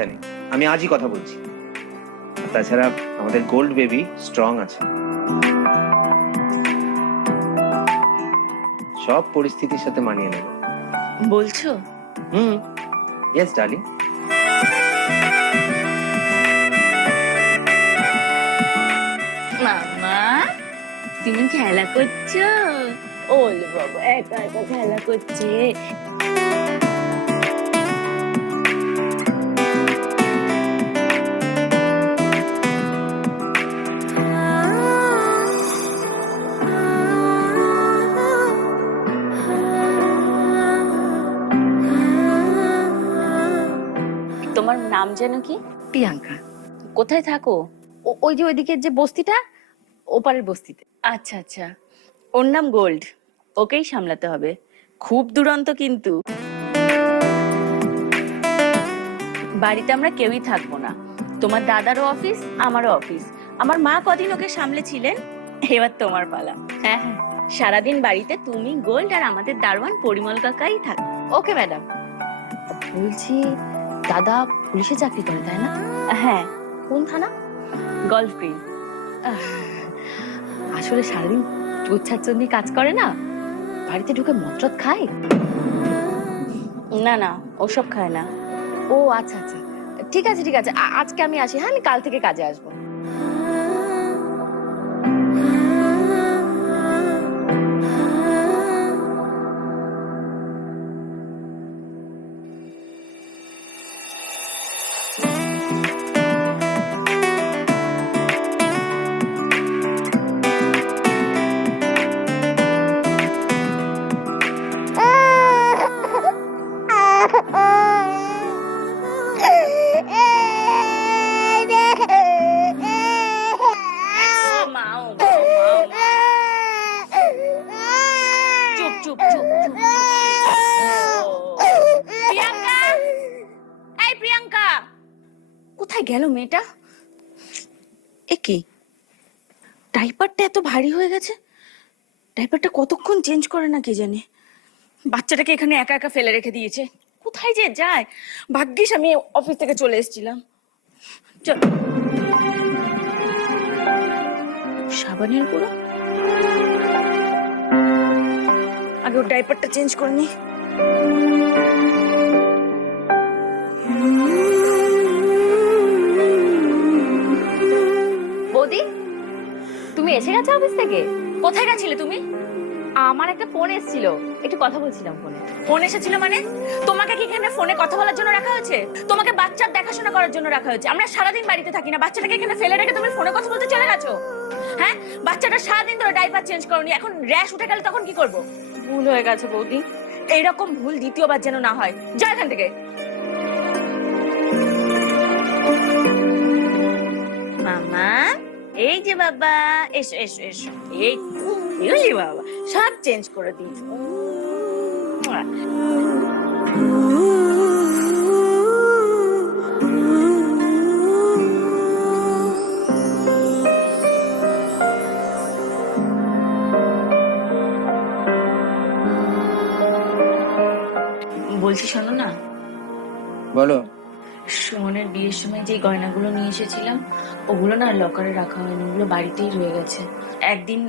জানি, আমি আজই কথা বলছি। তাছাড়া আমাদের গোল্ড বেবি স্ট্রং আছে, সব পরিস্থিতির সাথে মানিয়ে নেবে। বলছো? Yes darling. মামা, তুমি খেলা করছো? ওলে বাবা, একা একা খেলা করছে। তোমার নাম যেন কি? প্রিয়াঙ্কা। কোথায় থাকো? ওই যে ওইদিকের যে বস্তিটা, ওপারের বস্তিতে। আচ্ছা আচ্ছা, ওর নাম গোল্ড, ওকেই সামলাতে হবে। খুব দুরন্ত কিন্তু। বাড়িতে আমরা কেউই থাকবো না, তোমার দাদারও অফিস, আমারও অফিস। আমার মা কদিন ওকে সামলেছিলেন, এবার তোমার পালা। হ্যাঁ হ্যাঁ, সারাদিন বাড়িতে তুমি, গোল্ড আর আমাদের দারোয়ান পরিমল কাকাই থাক। Okay madam. বলছি, দাদা পুলিশে চাকরি করে, তাই না? হ্যাঁ, কোন থানা? Golf green. আসলে সারাদিন চোর নিয়ে কাজ করে না, বাড়িতে ঢুকে মদরদ খায়। না না, ওসব খায় না। ও আচ্ছা আচ্ছা, ঠিক আছে ঠিক আছে, আজকে আমি আসি। হ্যাঁ, আমি কাল থেকে কাজে আসবো। ও মা, ও মা, ও মা, ও মা। চুপ চুপ চুপ চুপ। ও, প্রিয়াঙ্কা, এই প্রিয়াঙ্কা, কোথায় গেল মেয়েটা? এ কি, ডাইপারটা এত ভারী হয়ে গেছে, ডাইপারটা কতক্ষণ চেঞ্জ করে না কে জানে। বাচ্চাটাকে এখানে একা একা ফেলে রেখে দিয়েছে, কোথায় যে যায়। ভাগ্যিস আমি অফিস থেকে চলে এসেছিলাম। চল, সাবানের গুঁড়ো, আগে ওর ডাইপারটা চেঞ্জ করে নি। বৌদি, তুমি এসে গেছো অফিস থেকে? কোথায় গেছিলে তুমি? আমার একটা ফোন এসেছিল, একটু কথা বলছিলাম ফোনে। ফোন এসেছিল মানে? তোমাকে কি এখানে ফোনে কথা বলার জন্য রাখা হয়েছে? তোমাকে বাচ্চার দেখাশোনা করার জন্য রাখা হয়েছে। আমরা সারাদিন বাড়িতে থাকি না, বাচ্চাটাকে এখানে ফেলে রেখে তুমি ফোনে কথা বলতে চলে গেছো? হ্যাঁ, বাচ্চাটা সারাদিন ধরে ডাইপার চেঞ্জ করনি, এখন র্যাশ উঠে গেলে তখন কি করব? ভুল হয়ে গেছে বৌদি। এইরকম ভুল দ্বিতীয়বার যেন না হয়। যা এখান থেকে। মামা, এই যে বাবা, এসো এসো এসো। এই তো, এই যে বাবা, সব চেঞ্জ করে দিয়েছি। বলছি শোনো না, বলো। সুমনের বিয়ের সময় যে গয়নাগুলো নিয়ে এসেছিলাম, ওগুলো না লকারে রাখা হয়নি, ওগুলো বাড়িতেই রয়ে গেছে। একদিন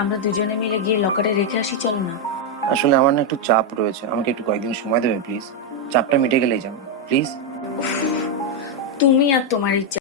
আমরা দুজনে মিলে গিয়ে লকারে রেখে আসি, চলো না? আসলে আমার না একটু চাপ রয়েছে, আমাকে একটু কয়েকদিন সময় দেবে প্লিজ। চাপটা মিটে গেলেই যাবো প্লিজ। তুমি আর তোমার ইচ্ছা।